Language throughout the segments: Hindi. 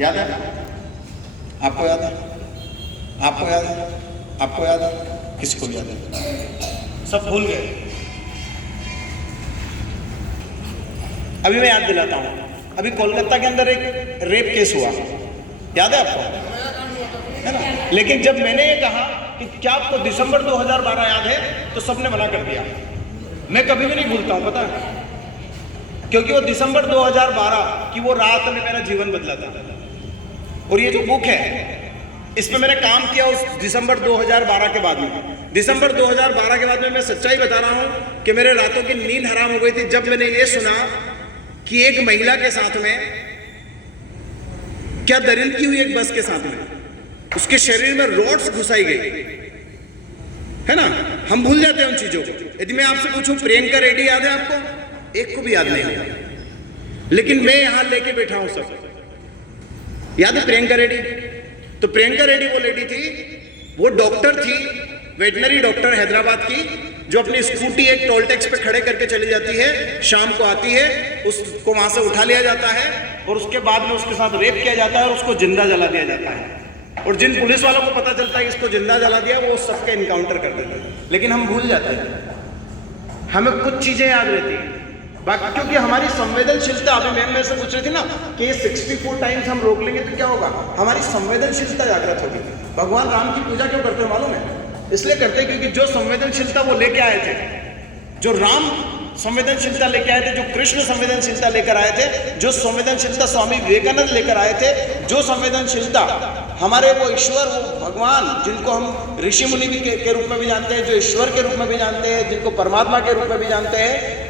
याद है? आपको याद है? आपको याद है? आपको याद है? किसी को याद है? सब भूल गए। अभी मैं याद दिलाता हूँ, अभी कोलकाता के अंदर एक रेप केस हुआ, याद है आपको? है ना? लेकिन जब मैंने ये कहा कि क्या आपको दिसंबर 2012 याद है, तो सबने मना कर दिया। मैं कभी भी नहीं भूलता हूँ, पता है, क्योंकि वो दिसंबर 2012 की वो रात में मेरा जीवन बदला था। और ये जो बुक है, इसमें मैंने काम किया उस दिसंबर 2012 के बाद में। दिसंबर 2012 के बाद में मैं सच्चाई बता रहा हूँ कि मेरे रातों की नींद हराम हो गई थी जब मैंने ये सुना कि एक महिला के साथ में क्या दरिंद की हुई, एक बस के साथ में उसके शरीर में रॉड्स घुसाई गई, है ना? हम भूल जाते हैं उन चीजों को। यदि मैं आपसे पूछूं प्रियंका रेड्डी याद है आपको? एक को भी याद नहीं है, लेकिन मैं यहां लेके बैठा हूं सब। याद है प्रियंका रेड्डी? तो प्रियंका रेड्डी वो लेडी थी, वो डॉक्टर थी, वेटनरी डॉक्टर हैदराबाद की, जो अपनी स्कूटी एक टोल टैक्स पे खड़े करके चली जाती है, शाम को आती है, उसको वहां से उठा लिया जाता है और उसके बाद में उसके साथ रेप किया जाता है और उसको जिंदा जला दिया जाता है। और जिन पुलिस वालों को पता चलता है कि इसको जिंदा जला दिया, वो सबके इनकाउंटर कर देते हैं। लेकिन हम भूल जाते हैं, हमें कुछ चीजें याद रहती हैं बाकी, क्योंकि हमारी संवेदनशीलता, अभी मैम मेरे से पूछ रही थी ना कि 64 टाइम्स हम रोक लेंगे तो क्या होगा, हमारी संवेदनशीलता जागृत होगी। भगवान राम की पूजा क्यों करते हैं मालूम है? इसलिए करते हैं क्योंकि जो संवेदनशीलता वो लेके आए थे, जो राम संवेदनशीलता लेके आए थे, जो कृष्ण संवेदनशीलता लेकर आए थे, जो संवेदनशीलता स्वामी विवेकानंद लेकर आए थे, जो संवेदनशीलता हमारे वो ईश्वर, वो भगवान, जिनको हम ऋषि मुनि भी के रूप में भी जानते हैं, जो ईश्वर के रूप में भी जानते हैं, जिनको परमात्मा के रूप में भी जानते हैं,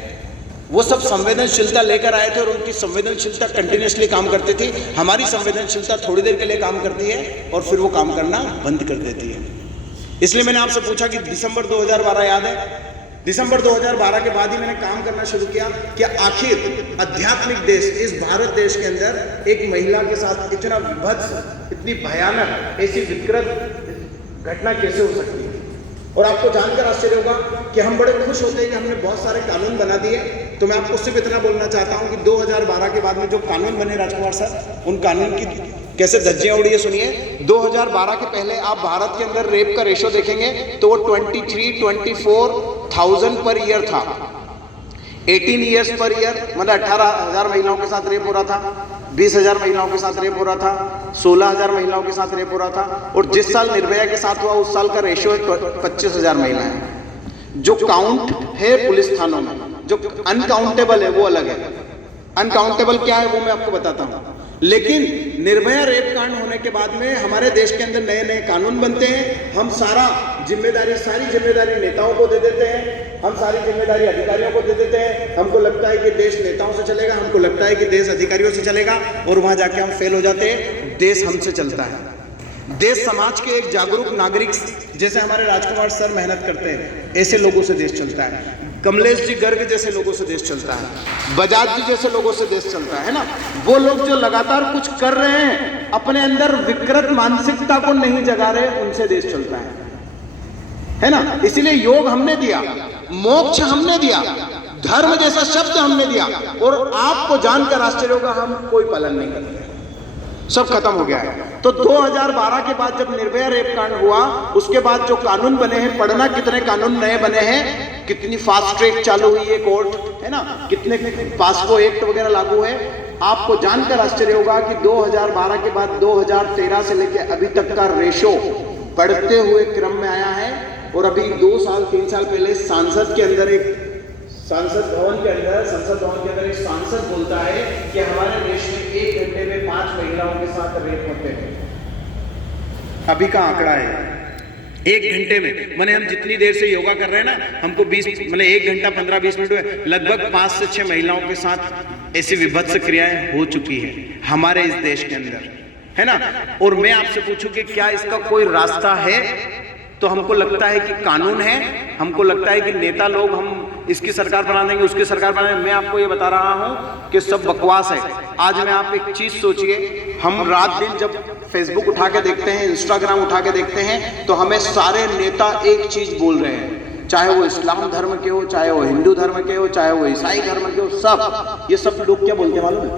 वो सब संवेदनशीलता लेकर आए थे और उनकी संवेदनशीलता कंटिन्यूसली काम करती थी। हमारी संवेदनशीलता थोड़ी देर के लिए काम करती है और फिर वो काम करना बंद कर देती है। इसलिए मैंने आपसे पूछा कि दिसंबर 2012 याद है? दिसंबर 2012 के बाद ही मैंने काम करना शुरू किया कि आखिर आध्यात्मिक देश, इस भारत देश के अंदर एक महिला के साथ इतना विभत्स, इतनी भयानक, ऐसी विकृत घटना कैसे हो सकती है। और आपको जानकर आश्चर्य होगा कि हम बड़े खुश होते हैं कि हमने बहुत सारे कानून बना दिए। तो मैं आपको सिर्फ इतना बोलना चाहता हूं कि 2012 के बाद में जो कानून बने राजकुमार सर, उन कानून की कैसे धज्जियां उड़ी है सुनिए। 2012 के पहले आप भारत के अंदर रेप का रेशो देखेंगे तो वो 23-24,000 पर ईयर था। 18 ईयर्स पर ईयर, मतलब 18,000 महिलाओं के साथ रेप हो रहा था, 20,000 महिलाओं के साथ रेप हो रहा था, 16,000 महिलाओं के साथ रेप हो रहा था। और जिस साल निर्भया के साथ हुआ उस साल का रेशो है 25,000 महिलाएं। जो काउंट है पुलिस थानों में, जो अनकाउंटेबल है वो अलग है। अनकाउंटेबल क्या है वो मैं आपको बताता हूँ। लेकिन निर्भया रेप कांड होने के बाद में हमारे देश के अंदर नए नए कानून बनते हैं। हम सारी जिम्मेदारी नेताओं को दे देते हैं, हम सारी जिम्मेदारी अधिकारियों को दे देते हैं। हमको लगता है कि देश नेताओं से चलेगा, हमको लगता है कि देश अधिकारियों से चलेगा, और वहां जाके हम फेल हो जाते हैं। देश हमसे चलता है। देश समाज के एक जागरूक नागरिक जैसे हमारे राजकुमार सर मेहनत करते हैं, ऐसे लोगों से देश चलता है। कमलेश जी गर्ग जैसे लोगों से देश चलता है, बजाज जी जैसे लोगों से देश चलता है ना। वो लोग जो लगातार कुछ कर रहे हैं, अपने अंदर विकृत मानसिकता को नहीं जगा रहे, उनसे देश चलता है ना। इसीलिए योग हमने दिया, मोक्ष हमने दिया, धर्म जैसा शब्द हमने दिया, और आपको जानकर आश्चर्य होगा हम कोई पालन नहीं करते, सब खत्म हो गया है। तो 2012 के बाद जब निर्भया रेप कांड हुआ, उसके बाद जो कानून बने हैं, पढ़ना कितने कानून नए बने हैं, कितनी फास्ट ट्रैक चालू हुई है कोर्ट, है ना, कितने पास्को एक्ट वगैरह लागू है। आपको जानकर आश्चर्य होगा कि 2012 के बाद 2013 से लेकर अभी तक का रेशो बढ़ते हुए क्रम में आया है। और अभी 2-3 साल पहले सांसद के अंदर एक संसद भवन के अंदर एक सांसद बोलता है कि हमारे देश में 1 घंटे में 5 महिलाओं के साथ रेप होते हैं। अभी का आंकड़ा है 1 घंटे में, माने हम जितनी देर से योगा कर रहे हैं ना, हमको 20 मतलब 1 घंटा 15-20 मिनट में लगभग 5 से 6 महिलाओं के साथ ऐसी विभत्स क्रियाएं हो चुकी है हमारे इस देश के अंदर, है ना। और मैं आपसे पूछूं कि क्या इसका कोई रास्ता है? तो हमको लगता है कि कानून है, हमको लगता है कि नेता लोग हम इसकी सरकार बना देंगे, उसकी सरकार बना देंगे। मैं आपको ये बता रहा हूं कि सब बकवास है। आज में आप एक चीज सोचिए, हम रात दिन जब फेसबुक उठा के देखते हैं, इंस्टाग्राम उठा के देखते हैं, तो हमें सारे नेता एक चीज बोल रहे हैं, चाहे वो इस्लाम धर्म के हो, चाहे वो हिंदू धर्म के हो, चाहे वो ईसाई धर्म के हो, सब ये सब लोग क्या बोलते हैं मालूम है?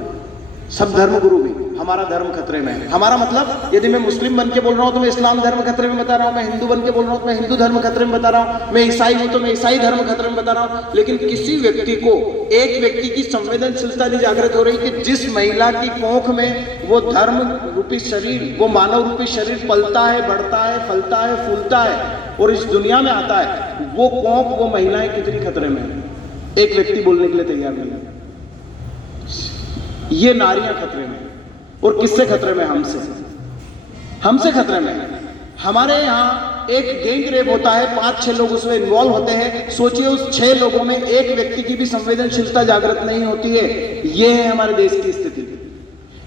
सब धर्म गुरु भी हमारा धर्म खतरे में है। हमारा मतलब, यदि मैं मुस्लिम बन के बोल रहा हूँ तो मैं इस्लाम धर्म खतरे में बता रहा हूँ, मैं हिंदू बन के बोल रहा हूँ तो मैं हिंदू धर्म खतरे में बता रहा हूँ, मैं ईसाई हूँ तो मैं ईसाई धर्म खतरे में बता रहा हूँ। लेकिन किसी व्यक्ति को, एक व्यक्ति की संवेदनशीलता नहीं जागृत हो रही कि जिस महिला की कोख में वो धर्म रूपी शरीर, वो मानव रूपी शरीर पलता है, बढ़ता है, फलता है, फूलता है और इस दुनिया में आता है, वो कोख, वो महिलाएं कितनी खतरे में है, एक व्यक्ति बोलने के लिए तैयार नहीं है। ये नारियां खतरे में, और किससे खतरे में? हमसे खतरे में। हमारे यहाँ एक गैंग रेप होता है, 5-6 लोग उसमें इन्वॉल्व होते हैं। सोचिए उस 6 लोगों में एक व्यक्ति की भी संवेदनशीलता जागृत नहीं होती है। ये है हमारे देश की स्थिति।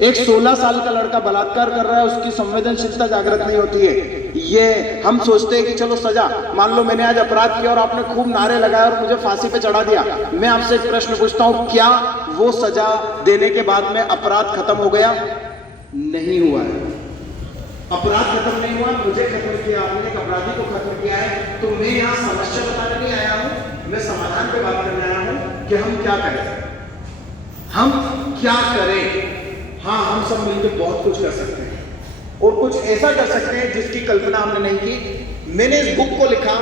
एक 16 साल का लड़का बलात्कार कर रहा है, उसकी संवेदनशीलता जागृत नहीं होती है। ये हम सोचते हैं कि चलो सजा, मान लो मैंने आज अपराध किया और आपने खूब नारे लगाए और मुझे फांसी पे चढ़ा दिया। मैं आपसे एक प्रश्न पूछता हूं, क्या वो सजा देने के बाद में अपराध खत्म हो गया? नहीं हुआ है। अपराध खत्म नहीं हुआ, मुझे खत्म किया आपने, एक अपराधी को खत्म किया है। तो मैं यहाँ समस्या बताने नहीं आया हूं, मैं समाधान पे बात करने आया हूं कि हम क्या करें, हम क्या करें। हाँ, हम सब मिलकर बहुत कुछ कर सकते हैं और कुछ ऐसा कर सकते हैं जिसकी कल्पना हमने नहीं की। मैंने इस बुक को लिखा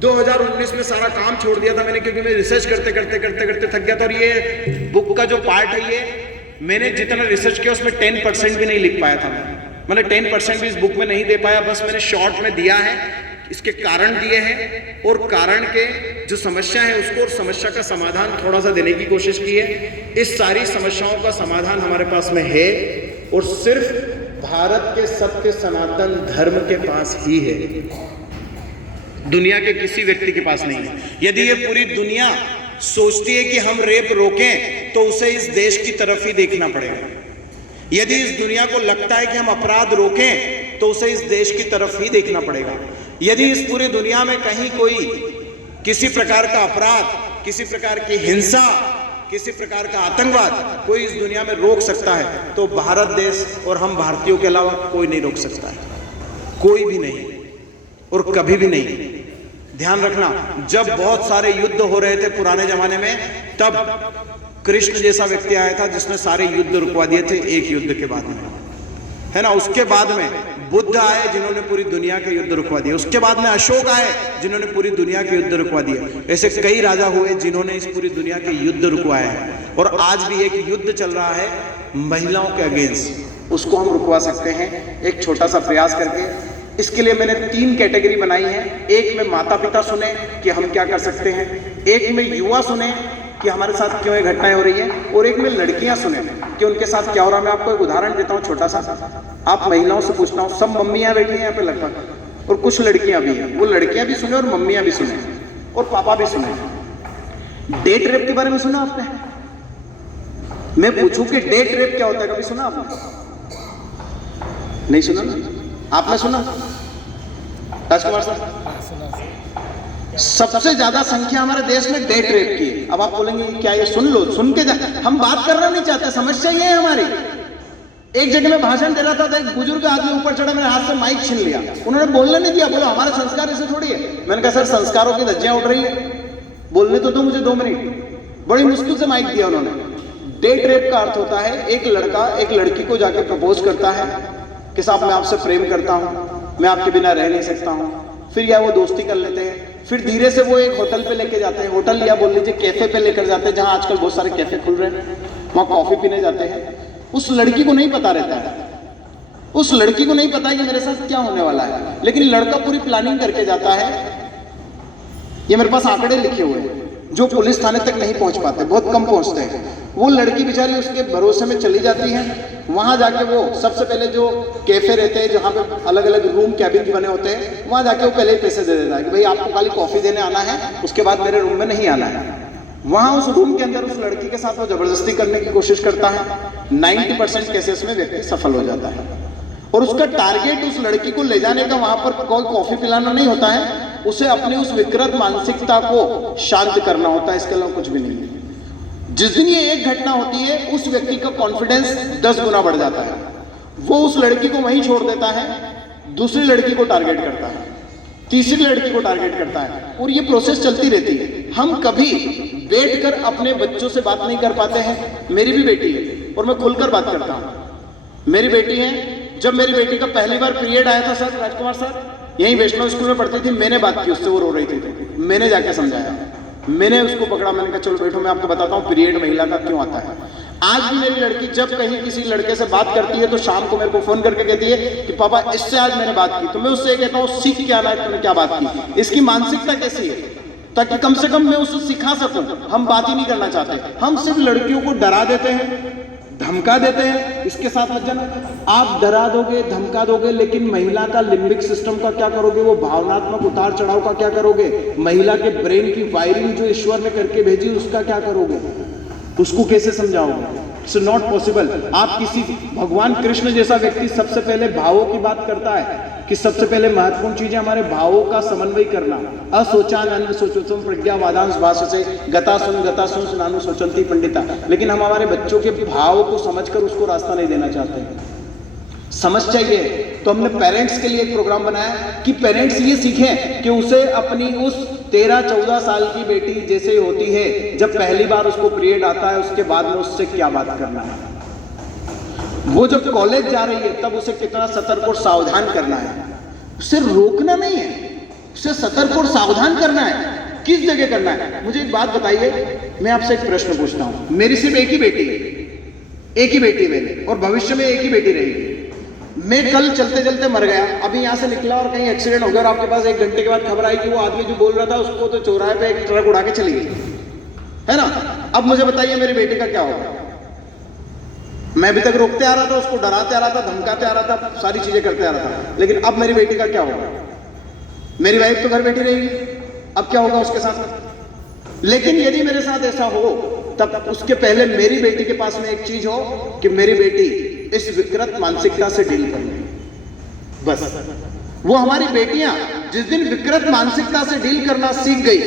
2019 में, सारा काम छोड़ दिया था मैंने, क्योंकि मैं रिसर्च करते करते थक गया था। और ये बुक का जो पार्ट है, ये मैंने जितना रिसर्च किया उसमें 10% भी नहीं लिख पाया था। मैंने 10% भी इस बुक में नहीं दे पाया, बस मैंने शॉर्ट में दिया है, इसके कारण दिए हैं और कारण के जो समस्या है उसको और समस्या का समाधान थोड़ा सा देने की कोशिश की है। इस सारी समस्याओं का समाधान हमारे पास में है और सिर्फ भारत के सत्य सनातन धर्म के पास ही है, दुनिया के किसी व्यक्ति के पास नहीं है। यदि ये पूरी दुनिया सोचती है कि हम रेप रोकें तो उसे इस देश की तरफ ही देखना पड़ेगा। यदि इस दुनिया को लगता है कि हम अपराध रोकें तो उसे इस देश की तरफ ही देखना पड़ेगा। यदि इस पूरी दुनिया में कहीं कोई किसी प्रकार का अपराध, किसी प्रकार की हिंसा, किसी प्रकार का आतंकवाद कोई इस दुनिया में रोक सकता है तो भारत देश और हम भारतीयों के अलावा कोई नहीं रोक सकता है, कोई भी नहीं और कभी भी नहीं। ध्यान रखना, जब बहुत सारे युद्ध हो रहे थे पुराने जमाने में, तब कृष्ण जैसा व्यक्ति आया था जिसने सारे युद्ध रुकवा दिए थे एक युद्ध के बाद में, है ना। उसके बाद में बुद्ध आए जिन्होंने पूरी दुनिया के युद्ध रुकवा दिए। उसके बाद में अशोक आए जिन्होंने पूरी दुनिया के युद्ध रुकवा दिए। ऐसे कई राजा हुए जिन्होंने इस पूरी दुनिया के युद्ध रुकवाए हैं। और आज भी एक युद्ध चल रहा है महिलाओं के अगेंस्ट, उसको हम रुकवा सकते हैं एक छोटा सा प्रयास करके। इसके लिए मैंने 3 कैटेगरी बनाई है। एक में माता पिता सुने कि हम क्या कर सकते हैं, एक में युवा सुने कि हमारे साथ क्यों ये घटनाएं हो रही है, और एक में लड़कियां सुने कि उनके साथ क्या हो रहा है। मैं आपको एक उदाहरण देता हूँ छोटा सा। आप महिलाओं से पूछता हूँ, सब मम्मियाँ बैठी हैं यहाँ पे लगभग, और कुछ लड़कियां भी हैं। वो लड़कियां भी सुने और मम्मियाँ भी सुने और पापा भी सुने। डेट रेप के बारे में सुना आपने? मैं पूछूं कि डेट रेप क्या होता है, कभी सुना आपने? नहीं सुना ना? आपने सुना राजकुमार साहब? सबसे ज्यादा संख्या हमारे देश में डेट रेप की है। अब आप बोलेंगे क्या ये सुन लो, सुन के हम बात करना नहीं चाहते, समस्या ये है हमारी। एक जगह में भाषण दे रहा था, एक बुजुर्ग आदमी ऊपर चढ़ा, मेरे हाथ से माइक छीन लिया, उन्होंने बोलने नहीं दिया। बोला हमारे संस्कार ऐसे थोड़ी है। मैंने कहा सर, संस्कारों की धज्जियां उड़ रही है, बोलने तो दो मुझे 2 मिनट। बड़ी मुश्किल से माइक दिया उन्होंने। डेट रेप का अर्थ होता है एक लड़का एक लड़की को जाके प्रपोज करता है कि साहब मैं आपसे प्रेम करता हूँ, मैं आपके बिना रह नहीं सकता हूँ। फिर या वो दोस्ती कर लेते हैं, फिर धीरे से वो एक होटल पे लेके जाते हैं, होटल या बोल लीजिए कैफे पे लेकर जाते हैं, जहाँ आजकल बहुत सारे कैफे खुल रहे हैं, वहाँ कॉफी पीने जाते हैं। उस लड़की को नहीं पता रहता है, उस लड़की को नहीं पता है कि मेरे साथ क्या होने वाला है, लेकिन लड़का पूरी प्लानिंग करके जाता है। ये मेरे पास आंकड़े लिखे हुए हैं जो पुलिस थाने तक नहीं पहुंच पाते, बहुत कम पहुंचते हैं। वो लड़की बेचारी उसके भरोसे में चली जाती है। वहां जाके वो सबसे पहले जो कैफे रहते हैं जहाँ पे अलग अलग रूम कैबिन बने होते हैं, वहां जाके वो पहले ही पैसे दे देता है कि भाई आपको खाली कॉफी देने आना है, उसके बाद मेरे रूम में नहीं आना है। वहां उस रूम के अंदर उस लड़की के साथ वो जबरदस्ती करने की कोशिश करता है। 90% केसेस में व्यक्ति सफल हो जाता है और उसका टारगेट उस लड़की को ले जाने का वहां पर कोई कॉफी पिलाना नहीं होता है, उसे अपनी उस विकृत मानसिकता को शांत करना होता है, इसके अलावा कुछ भी नहीं है। जिस दिन ये एक घटना होती है उस व्यक्ति का कॉन्फिडेंस 10 गुना बढ़ जाता है। वो उस लड़की को वहीं छोड़ देता है, दूसरी लड़की को टारगेट करता है, तीसरी लड़की को टारगेट करता है, और ये प्रोसेस चलती रहती है। हम कभी बैठकर अपने बच्चों से बात नहीं कर पाते हैं। मेरी भी बेटी है और मैं खुलकर बात करता हूँ, मेरी बेटी है, जब मेरी बेटी का पहली बार पीरियड आया था सर, राजकुमार सर, यहीं वैष्णव स्कूल में पढ़ती थी, मैंने बात की उससे, वो रो रही थी, तो मैंने जाके समझाया, मैंने उसको पकड़ा, मैंने कहा चलो बैठो मैं आपको बताता हूँ पीरियड महिला का क्यों आता है। आज भी मेरी लड़की जब कहीं किसी लड़के से बात करती है तो शाम को मेरे को फोन करके कहती है कि पापा इससे आज मैंने बात की, तो मैं उससे कहता हूँ सीख क्या ना, तूने क्या बात की, इसकी मानसिकता कैसी है, ताकि कम से कम मैं उसको सिखा सकूं। हम बात ही नहीं करना चाहते, हम सिर्फ लड़कियों को डरा देते हैं, धमका देते हैं, इसके साथ मत जाना। आप डरा दोगे, धमका दोगे, लेकिन महिला का लिम्बिक सिस्टम का क्या करोगे, वो भावनात्मक उतार चढ़ाव का क्या करोगे, महिला के ब्रेन की वायरिंग जो ईश्वर ने करके भेजी उसका क्या करोगे, उसको कैसे समझाओगे? It's not possible. आप किसी भगवान कृष्ण जैसा व्यक्ति सबसे पहले भावों की बात करता है कि सबसे पहले महत्वपूर्ण चीज है हमारे भावों का समन्वय करना। असोचान अन्य सोचोचम प्रज्ञा वादांश भाष से गता सुन सुनानु सोचंती पंडिता। लेकिन हम हमारे बच्चों के भाव को समझकर उसको रास्ता नहीं देना चाहते हैं। समझ चाहिए, तो हमने पेरेंट्स के लिए एक प्रोग्राम बनाया कि पेरेंट्स ये सीखें कि उसे अपनी उस 13-14 साल की बेटी जैसे होती है, जब पहली बार उसको पीरियड आता है उसके बाद में उससे क्या बात करना है, वो जब कॉलेज जा रही है तब उसे कितना सतर्क और सावधान करना है। उसे रोकना नहीं है, उसे सतर्क और सावधान करना है। किस जगह करना है? मुझे एक बात बताइए, मैं आपसे एक प्रश्न पूछता हूं। मेरी सिर्फ एक ही बेटी है, एक ही बेटी मेरी, और भविष्य में एक ही बेटी रहेगी। मैं कल चलते चलते मर गया, अभी यहां से निकला और कहीं एक्सीडेंट हो गया और आपके पास 1 घंटे के बाद खबर आई कि वो आदमी जो बोल रहा था उसको तो चौराहे पे एक ट्रक उड़ा के चली गई, है ना। अब मुझे बताइए मेरी बेटी का क्या होगा? मैं अभी तक रोकते आ रहा था, उसको डराते आ रहा था, धमकाते आ रहा था, सारी चीजें करते आ रहा था, लेकिन अब मेरी बेटी का क्या होगा? मेरी वाइफ तो घर बैठी रहेगी, अब क्या होगा उसके साथ? लेकिन यदि मेरे साथ ऐसा हो तब उसके पहले मेरी बेटी के पास में एक चीज हो कि मेरी बेटी इस विकृत मानसिकता से डील कर ले। बस वो हमारी बेटियां जिस दिन विकृत मानसिकता से डील करना सीख गई,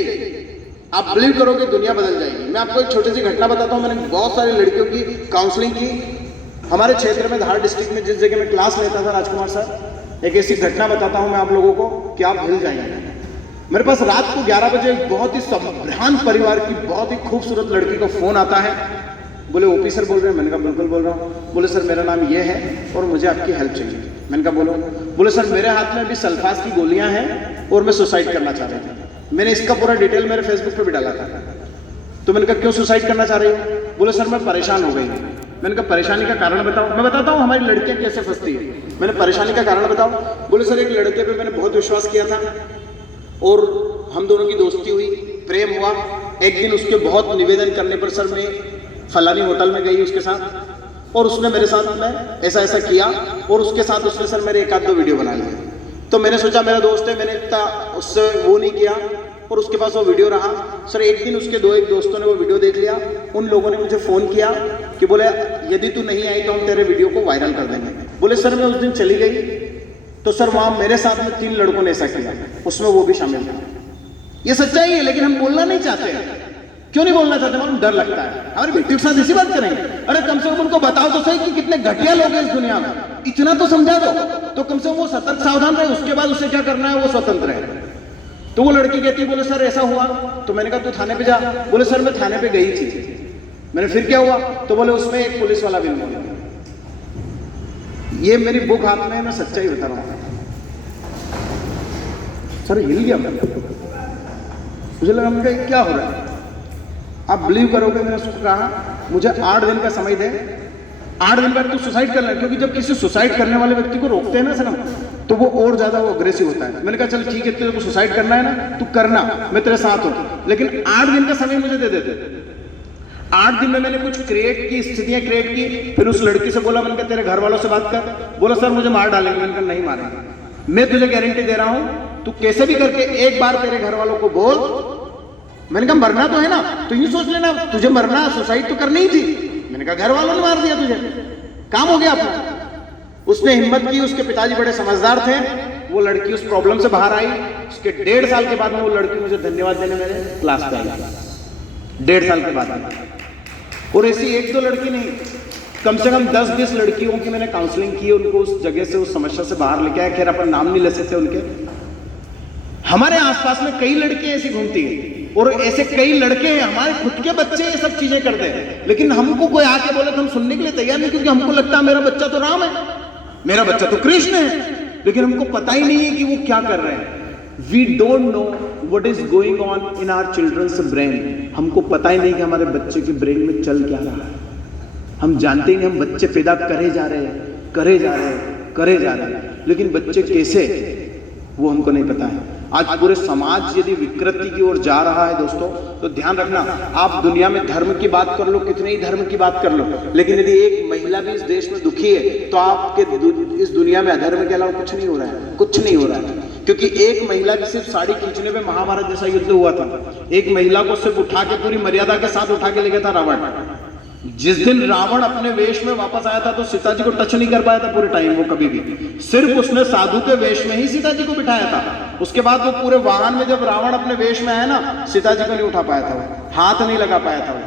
आप बिलीव करोगे दुनिया बदल जाएगी। मैं आपको एक छोटी सी घटना बताता हूं। मैंने बहुत सारी लड़कियों की काउंसलिंग की हमारे क्षेत्र में, धार डिस्ट्रिक्ट में, जिस जगह में क्लास लेता था राजकुमार सर। एक ऐसी घटना बताता हूं मैं आप लोगों को कि आप हिल जाएंगे। मेरे पास रात को 11 बजे एक बहुत ही संभ्रांत परिवार की बहुत ही खूबसूरत लड़की का फोन आता है। बोले ओपी सर बोल रहे हैं? मैंने कहा बिल्कुल बोल रहा हूँ। बोले सर मेरा नाम ये है और मुझे आपकी हेल्प चाहिए। मैंने कहा बोलो। बोले सर मेरे हाथ में अभी सल्फास की गोलियां हैं और मैं सुसाइड करना चाह रही थी। मैंने इसका पूरा डिटेल मेरे फेसबुक पे भी डाला था। तो मैंने कहा क्यों सुसाइड करना चाह रही हो? बोले सर मैं परेशान हो गई हूँ। मैंने कहा परेशानी का कारण बताओ। मैं बताता हूँ हमारी लड़कियां कैसे फंसती है। मैंने परेशानी का कारण बताओ। बोले सर एक लड़के पे मैंने बहुत विश्वास किया था और हम दोनों की दोस्ती हुई, प्रेम हुआ। एक दिन उसके बहुत निवेदन करने पर सर मैं फलानी होटल में गई उसके साथ और उसने मेरे साथ में ऐसा ऐसा किया और उसके साथ उसने सर मेरे 1-2 वीडियो बना लिए। तो मैंने सोचा मेरा दोस्त है, मैंने इतना उससे वो नहीं किया और उसके पास वो वीडियो रहा। सर एक दिन उसके 2 दोस्तों ने वो वीडियो देख लिया। उन लोगों ने मुझे फ़ोन किया कि बोले यदि तू नहीं आई तो हम तेरे वीडियो को वायरल कर देंगे। बोले सर मैं उस दिन चली गई तो सर वहाँ मेरे साथ में 3 लड़कों ने ऐसा किया, उसमें वो भी शामिल था। ये सच्चाई है, लेकिन हम बोलना नहीं चाहते। क्यों नहीं बोलना चाहते? मालूम डर लगता है। हमारी बेटी के साथ इसी बात करेंगे। अरे कम से कम उनको बताओ तो सही कि कितने घटिया लोग हैं इस दुनिया में, इतना तो समझा दो तो कम से कम वो सतर्क सावधान रहे। उसके बाद उसे क्या करना है वो स्वतंत्र है। तो वो लड़की कहती है बोले सर ऐसा हुआ। तो मैंने कहा तू थाने पे जा। बोले सर मैं थाने पे गई थी। मैंने फिर क्या हुआ? तो बोले उसमें एक पुलिस वाला भी मिला। ये मेरी बुक हाथ में है, मैं सच्चाई बता रहा हूँ। सर हिल गया मैं, मुझे लगा मैं क्या हो रहा है। आप बिलीव करोगे मैंने उसको कहा मुझे 8 दिन का समय दे, 8 दिन बाद तू सुसाइड कर ले। क्योंकि जब किसी सुसाइड करने वाले व्यक्ति को रोकते हैं ना सर तो वो और ज्यादा वो अग्रेसिव होता है। मैंने कहा चल ठीक है तेरे को सुसाइड करना है ना तू करना, मैं तेरे साथ हूं, लेकिन 8 दिन का समय मुझे दे देते। 8 दिन में मैंने कुछ क्रिएट की, स्थितियां क्रिएट की। फिर उस लड़की से बोला, मैंने कहा तेरे घर वालों से बात कर। बोला सर मुझे मार डालेंगे। मैंने कहा नहीं मारेंगे, मैं तुझे गारंटी दे रहा हूं, तू कैसे भी करके एक बार तेरे घर वालों को बोल। मैंने कहा मरना तो है ना, तो यूं सोच लेना तुझे मरना, सुसाइड तो करनी ही थी। मैंने कहा घर वालों ने मार दिया तुझे, काम हो गया अपना। उसने हिम्मत की, उसके पिताजी बड़े समझदार थे। वो लड़की उस प्रॉब्लम से बाहर आई। उसके 1.5 साल के बाद में वो लड़की मुझे धन्यवाद देने मेरे क्लास पे आई। 1.5 साल के बाद। और ऐसी 1-2 लड़की नहीं, कम से कम 10-20 लड़कियों की मैंने काउंसलिंग की, उनको उस जगह से, उस समस्या से बाहर लेके आया। खैर अपन नाम नहीं ले सकते उनके। हमारे आसपास में कई लड़कियां ऐसी घूमती हैं और ऐसे कई लड़के हैं, हमारे खुद के बच्चे ये सब चीजें करते हैं, लेकिन हमको कोई आके बोले तो हम सुनने के लिए तैयार नहीं, क्योंकि हमको लगता है मेरा बच्चा तो राम है, मेरा बच्चा तो कृष्ण है, लेकिन हमको पता ही नहीं है कि वो क्या कर रहे हैं। We don't know what is going on in our children's brain. हमको पता ही नहीं कि हमारे बच्चे के ब्रेन में चल क्या रहा है। हम जानते हैं हम बच्चे पैदा करे जा रहे हैं, करे जा रहे हैं, करे जा रहे हैं, लेकिन बच्चे कैसे, वो हमको नहीं पता है। आज पूरे समाज यदि विकृति की ओर जा रहा है दोस्तों, तो ध्यान रखना, आप दुनिया में धर्म की बात कर लो, कितने ही धर्म की बात कर लो, लेकिन यदि एक महिला भी इस देश में दुखी है तो आपके इस दुनिया में अधर्म के अलावा कुछ नहीं हो रहा है, कुछ नहीं हो रहा है। क्योंकि एक महिला की सिर्फ साड़ी खींचने में महाभारत जैसा युद्ध हुआ था। एक महिला को सिर्फ उठा के पूरी मर्यादा के साथ उठा के ले गया था रावण। जिस दिन रावण अपने वेश में वापस आया था तो सीता जी को टच नहीं कर पाया था पूरे टाइम, वो कभी भी, सिर्फ उसने साधु के वेश में ही सीता जी को बिठाया था। उसके बाद वो पूरे वाहन में जब रावण अपने वेश में आया ना, सीता जी को नहीं उठा पाया था, वो हाथ नहीं लगा पाया था। वो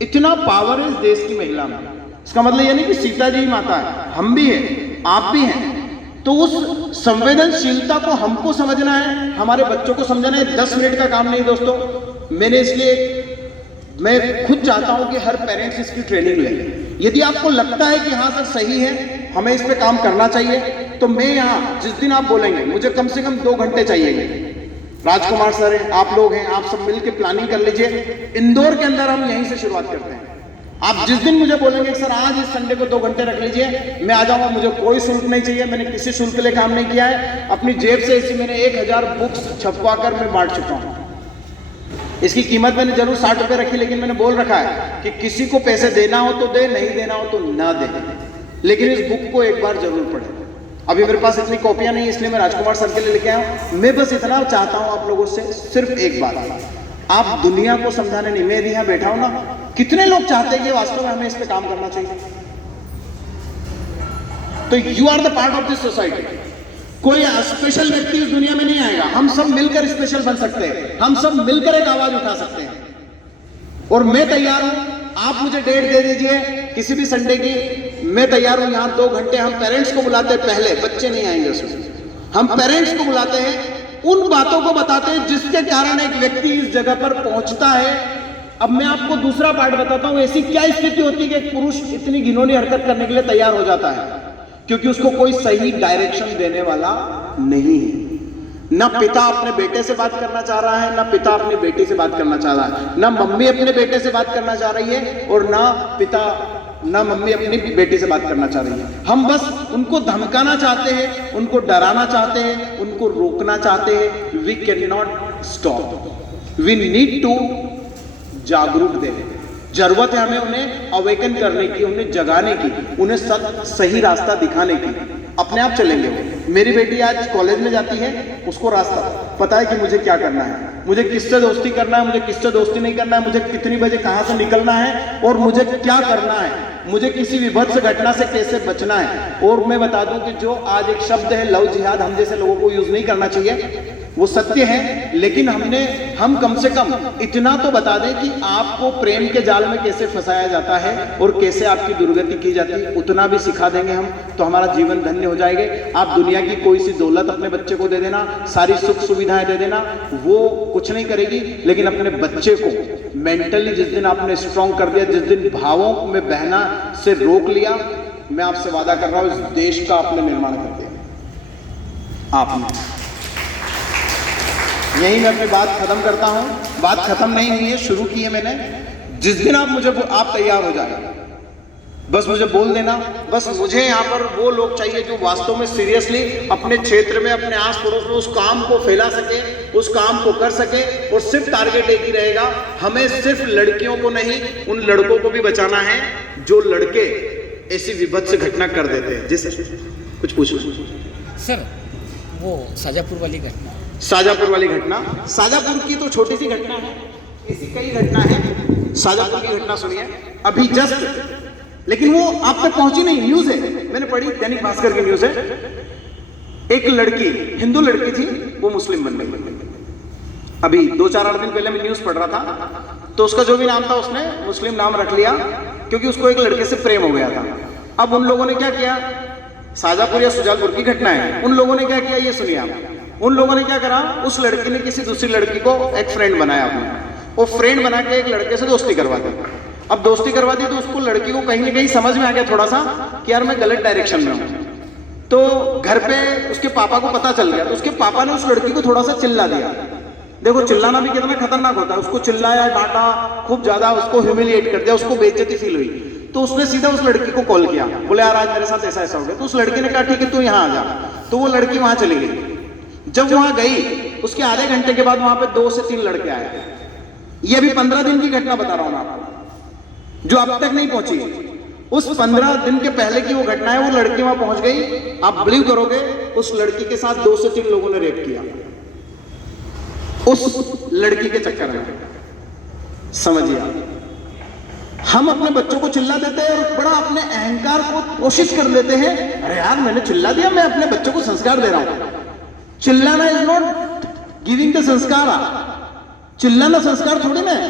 इतना पावर है इस देश की महिला में। इसका मतलब ये नहीं कि सीता जी ही माता है, हम भी हैं, आप भी हैं। तो उस संवेदनशीलता को हमको समझना है, हमारे बच्चों को समझना है। 10 मिनट का काम नहीं दोस्तों। मैंने इसलिए मैं खुद चाहता हूं कि हर पेरेंट्स इसकी ट्रेनिंग ले। यदि आपको लगता है कि हाँ सर सही है, हमें इस पे काम करना चाहिए, तो मैं यहाँ जिस दिन आप बोलेंगे मुझे कम से कम 2 घंटे चाहिए, राजकुमार सर हैं, आप लोग हैं, आप सब मिलकर प्लानिंग कर लीजिए। इंदौर के अंदर हम यहीं से शुरुआत करते हैं। आप जिस दिन मुझे बोलेंगे सर आज इस संडे को 2 घंटे रख लीजिए, मैं आ जाऊंगा। मुझे कोई शुल्क नहीं चाहिए, मैंने किसी शुल्क के लिए काम नहीं किया है। अपनी जेब से ऐसी मैंने 1000 बुक्स छपवा कर मैं बांट चुका हूँ। इसकी कीमत मैंने जरूर 60 रुपए रखी, लेकिन मैंने बोल रखा है कि किसी को पैसे देना हो तो दे, नहीं देना हो तो ना दे, लेकिन इस बुक को एक बार जरूर पढ़े। अभी मेरे पास इतनी कॉपियां नहीं, इसलिए मैं राजकुमार सर के लिए लेके आया हूं। मैं बस इतना चाहता हूं आप लोगों से, सिर्फ एक बात, आप दुनिया को समझाने नहीं, मैं यहां बैठा हूं ना, कितने लोग चाहते हैं कि वास्तव में हमें इस पे काम करना चाहिए। तो you are the part of this society. कोई स्पेशल व्यक्ति इस दुनिया में नहीं आएगा, हम सब मिलकर स्पेशल बन सकते हैं, हम सब मिलकर एक आवाज उठा सकते हैं। और मैं तैयार हूं, आप मुझे डेट दे दीजिए किसी भी संडे की, मैं तैयार हूं। यहां 2 घंटे हम पेरेंट्स को बुलाते हैं, पहले बच्चे नहीं आएंगे उसमें, हम पेरेंट्स को बुलाते हैं, उन बातों को बताते हैं जिसके कारण एक व्यक्ति इस जगह पर पहुंचता है। अब मैं आपको दूसरा पार्ट बताता हूं, ऐसी क्या स्थिति होती है कि एक पुरुष इतनी घिनौनी हरकत करने के लिए तैयार हो जाता है, क्योंकि उसको कोई सही डायरेक्शन देने वाला नहीं है। ना पिता अपने बेटे से बात करना चाह रहा है, ना पिता अपनी बेटी से बात करना चाह रहा है, ना मम्मी अपने बेटे से बात करना चाह रही है, और ना मम्मी अपनी बेटी से बात करना चाह रही है। हम बस उनको धमकाना चाहते हैं, उनको डराना चाहते हैं, उनको रोकना चाहते हैं। We can not stop, we need to जागरूक देने, जरूरत है हमें उन्हें अवेकन करने की, उन्हें जगाने की, उन्हें सही रास्ता दिखाने की। अपने आप चलेंगे वो। मेरी बेटी आज कॉलेज में जाती है, उसको रास्ता पता है कि मुझे क्या करना है, मुझे किससे दोस्ती करना है, मुझे किससे दोस्ती नहीं करना है, मुझे कितनी बजे कहां से निकलना है और मुझे क्या करना है, मुझे किसी विभत्स घटना से कैसे बचना है। और मैं बता दूं कि जो आज एक शब्द है लव जिहाद, हम जैसे लोगों को यूज नहीं करना चाहिए, वो सत्य है, लेकिन हम कम से कम इतना तो बता दें कि आपको प्रेम के जाल में कैसे फंसाया जाता है और कैसे आपकी दुर्गति की जाती है, उतना भी सिखा देंगे हम, तो हमारा जीवन धन्य हो जाएगा। आप दुनिया की कोई सी दौलत अपने बच्चे को दे देना, सारी सुख सुविधाएं दे देना, वो कुछ नहीं करेगी, लेकिन अपने बच्चे को मेंटली जिस दिन आपने स्ट्रांग कर दिया, जिस दिन भावों में बहना से रोक लिया, मैं आपसे वादा कर रहा हूं इस देश का आपने निर्माण कर दिया। आपने यही मैं अपनी बात खत्म करता हूं। बात खत्म नहीं हुई है, शुरू की है मैंने। जिस दिन आप तैयार हो जाए, बस मुझे बोल देना। बस मुझे यहाँ पर वो लोग चाहिए जो वास्तव में सीरियसली अपने क्षेत्र में, अपने आस पड़ोस में उस काम को फैला सके, उस काम को कर सके। और सिर्फ टारगेट एक ही रहेगा, हमें सिर्फ लड़कियों को नहीं, उन लड़कों को भी बचाना है जो लड़के ऐसी विभत्स घटना कर देते हैं। जिस कुछ पूछो सर, वो शाजापुर वाली घटना, शाजापुर वाली घटना, शाजापुर की तो छोटी सी घटना है, ऐसी कई घटना है। शाजापुर की घटना सुनिए अभी जस्ट, लेकिन वो आप तक पहुंची नहीं, न्यूज है, मैंने पढ़ी, दैनिक भास्कर की न्यूज है। एक लड़की, हिंदू लड़की थी, वो मुस्लिम बन गई। अभी 2-4 दिन पहले मैं न्यूज पढ़ रहा था, तो उसका जो भी नाम था उसने मुस्लिम नाम रख लिया, क्योंकि उसको एक लड़के से प्रेम हो गया था। अब उन लोगों ने क्या किया, शाजापुर या सुजालपुर की घटना है, उन लोगों ने क्या किया ये सुनिए आप। उन लोगों ने क्या करा, उस लड़की ने किसी दूसरी लड़की को एक फ्रेंड बनाया अपना, वो फ्रेंड बना के एक लड़के से दोस्ती करवा दी। अब दोस्ती करवा दी तो उसको, लड़की को कहीं ना कहीं समझ में आ गया थोड़ा सा कि यार मैं गलत डायरेक्शन में हूँ। तो घर पे उसके पापा को पता चल गया, तो उसके पापा ने उस लड़की को थोड़ा सा चिल्ला दिया। देखो चिल्लाना भी कितना खतरनाक होता है। उसको चिल्लाया, डांटा खूब ज्यादा, उसको ह्यूमिलिएट कर दिया, उसको बेइज्जती फील हुई। तो उसने सीधा उस लड़की को कॉल किया, बोले यार आज मेरे साथ ऐसा ऐसा हो गया। तो उस लड़की ने कहा ठीक है तू यहाँ आ जा। तो वो लड़की वहां चली गई। जब वहां गई उसके आधे घंटे के बाद वहां पे 2 से 3 लड़के आए। ये अभी 15 दिन की घटना बता रहा हूं मैं आपको, जो अब तक नहीं पहुंची। उस 15 दिन के पहले की वो घटना है। वो लड़की वहां पहुंच गई। आप बिलीव करोगे उस लड़की के साथ 2 से 3 लोगों ने रेप किया उस लड़की के चक्कर में। समझिए आप, हम अपने बच्चों को चिल्ला देते हैं और बड़ा अपने अहंकार को कोशिश कर लेते हैं, अरे यार मैंने चिल्ला दिया, मैं अपने बच्चों को संस्कार दे रहा हूं। चिल्लाना इज नॉट गिविंग द संस्कार। चिल्लाना संस्कार थोड़ी ना है।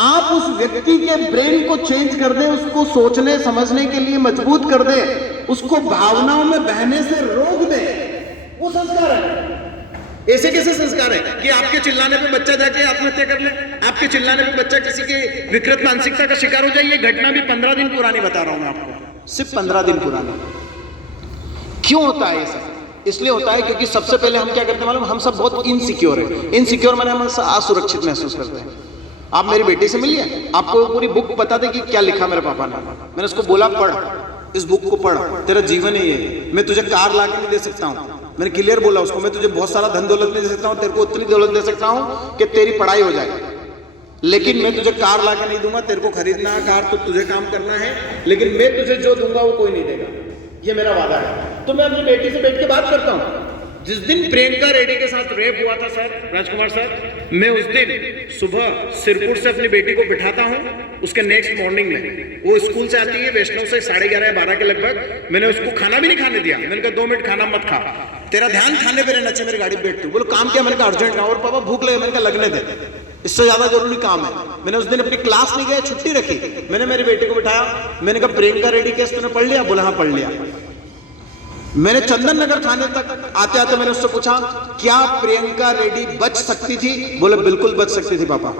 आप उस व्यक्ति के ब्रेन को चेंज कर दें, उसको सोचने समझने के लिए मजबूत कर दें, उसको भावनाओं में बहने से रोक दें, वो संस्कार है। ऐसे कैसे संस्कार है कि आपके चिल्लाने पे बच्चा जाके आत्महत्या कर ले, आपके चिल्लाने पे बच्चा किसी के विकृत मानसिकता का शिकार हो जाए। ये घटना भी 15 दिन पुरानी बता रहा हूं मैं आपको, सिर्फ 15 दिन पुरानी। क्यों होता है ये सब? इसलिए होता है क्योंकि सबसे पहले हम क्या करते हैं मालूम, हम सब बहुत इनसिक्योर है। इनसिक्योर माने हम असुरक्षित महसूस करते हैं। आप मेरी बेटी से मिलिए, आपको पूरी बुक बता दे कि क्या लिखा मेरे पापा ने। मैंने उसको बोला पढ़, इस बुक को पढ़, तेरा जीवन है ये। मैं तुझे कार ला के नहीं दे सकता हूँ, मैंने क्लियर बोला उसको, मैं तुझे बहुत सारा धन दौलत नहीं दे सकता हूँ, तेरे को उतनी दौलत दे सकता हूँ कि तेरी पढ़ाई हो जाए, लेकिन मैं तुझे कार ला के नहीं दूंगा। तेरे को खरीदना है कार तो तुझे काम करना है, लेकिन मैं तुझे जो दूंगा वो कोई नहीं देगा, ये मेरा वादा है। तो मैं अपनी बेटी से बैठ के बात करता हूँ। जिस दिन प्रियंका रेड्डी के साथ रेप हुआ था सर, राजकुमार सर, मैं उस दिन सुबह सिरपुर से अपनी बेटी को बिठाता हूँ। उसके नेक्स्ट मॉर्निंग में वो स्कूल से आती है वैष्णव से 11:30 12 के लगभग। मैंने उसको खाना भी नहीं खाने दिया। मैंने कहा 2 मिनट खाना मत खा, तेरा ध्यान खाने पे रहना चाहिए, मेरी गाड़ी पे बैठ तू। बोलो काम क्या? मैंने कहा अर्जेंट काम। और पापा भूख लगे। मैंने कहा लगने दे, इससे ज्यादा जरूरी काम है। मैंने उस दिन अपनी क्लास नहीं गया, छुट्टी रखी। मैंने मेरी बेटी को बिठाया, मैंने कहा प्रियंका रेड्डी केस तूने पढ़ लिया? बोला हाँ पढ़ लिया। मैंने चंदन नगर थाने तक आते आते मैंने उससे पूछा क्या प्रियंका रेड्डी बच सकती थी? बोले बिल्कुल बच सकती थी पापा।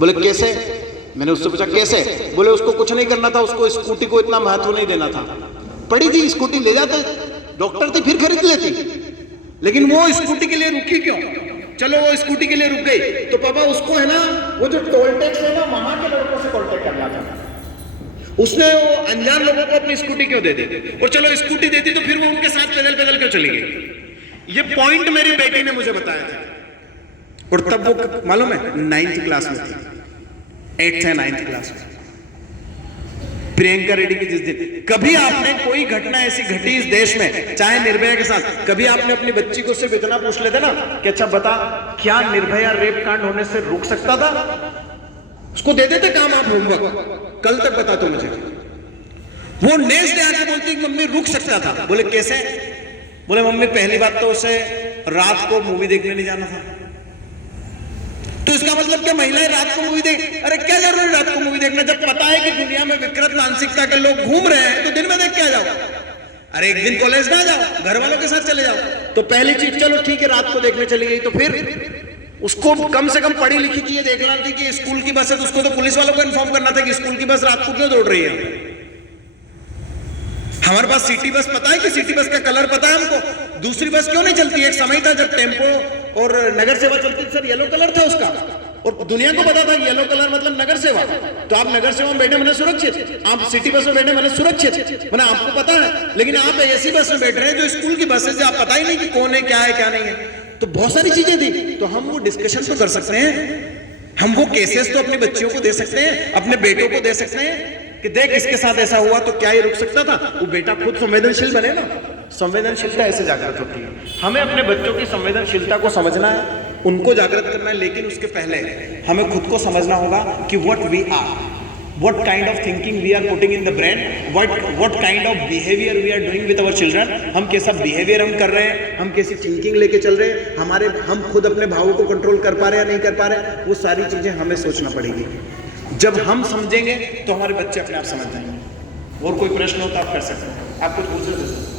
बोले कैसे? मैंने उससे पूछा कैसे? बोले उसको कुछ नहीं करना था, उसको स्कूटी को इतना महत्व नहीं देना था। पड़ी थी स्कूटी, ले जाते, डॉक्टर थी फिर खरीद लेती, लेकिन वो स्कूटी के लिए रुकी क्यों? चलो वो स्कूटी के लिए रुक गई तो पापा उसको है ना वो जो टोल टैक्स है ना वहां के लड़कों से कॉन्टेक्ट करना था। उसने वो अनजान लोगों को अपनी स्कूटी क्यों दे दी? और चलो स्कूटी देती तो फिर वो उनके साथ पैदल पैदल क्यों चली गई? ये पॉइंट मेरी बेटी ने मुझे बताया था। और तब वो मालूम है 9th क्लास में थी, 8th या 9th क्लास में। प्रियंका रेड्डी की जिस दिन कभी आपने कोई घटना ऐसी घटी इस देश में, चाहे निर्भया के साथ, कभी आपने अपनी बच्ची को सिर्फ इतना पूछ लेते ना कि अच्छा बता क्या निर्भया रेप कांड होने से रुक सकता था? उसको दे देते काम, आप होमवर्क कल तक बता तो मुझे। वो नेक्स्ट डे आके बोलती मम्मी रुक सकता था। बोले कैसे? बोले मम्मी पहली बात तो उसे रात को मूवी देखने नहीं जाना था। तो इसका मतलब क्या महिलाएं रात को मूवी देख? अरे क्या जरूरी रात को मूवी देखना जब पता है कि दुनिया में विकृत मानसिकता के लोग घूम रहे हैं, तो दिन में देख के आ जाओ। अरे एक दिन कॉलेज ना जाओ, घर वालों के साथ चले जाओ। तो पहली चीज चलो ठीक है रात को देखने चली गई, तो फिर उसको कम से कम पढ़ी लिखी चीजें देखना थी कि स्कूल की बस है तो उसको तो पुलिस वालों को इन्फॉर्म करना था कि स्कूल की बस रात को क्यों दौड़ रही है। हमारे पास सिटी बस पता है कि सिटी बस का कलर पता है हमको, दूसरी बस क्यों नहीं चलती? एक समय था जब टेम्पो और नगर सेवा चलती थी सर, येलो कलर था उसका, और दुनिया को पता था येलो कलर मतलब नगर सेवा। तो आप नगर सेवा में बैठे मैंने सुरक्षित, आप सिटी बस में बैठे मैंने सुरक्षित, मैंने आपको पता है। लेकिन आप ऐसी बस में बैठ रहे हैं जो स्कूल की बस है, जो आप पता ही नहीं कि कौन है क्या है क्या नहीं है। तो बहुत सारी चीजें थी, तो हम वो डिस्कशन तो कर सकते हैं, हम वो केसेस तो अपनी बच्चियों को दे सकते हैं, अपने बेटों को दे सकते हैं कि देख इसके साथ ऐसा हुआ तो क्या ये रुक सकता था? वो बेटा खुद संवेदनशील बने ना। संवेदनशीलता ऐसे जागृत होती है। हमें अपने बच्चों की संवेदनशीलता को समझना है, उनको जागृत करना है, लेकिन उसके पहले हमें खुद को समझना होगा कि what we are, what kind of thinking we are putting in the brain, what kind of behavior we are doing with our children। हम कैसा behavior हम कर रहे हैं, हम कैसी thinking लेके चल रहे हैं, हम खुद अपने भावों को कंट्रोल कर पा रहे हैं या नहीं कर पा रहे, वो सारी चीजें हमें सोचना पड़ेगी। जब हम समझेंगे तो हमारे बच्चे अपने आप समझ जाएंगे। और कोई प्रश्न हो तो आप कर सकते हैं। आप कुछ पूछ रहे थे सर?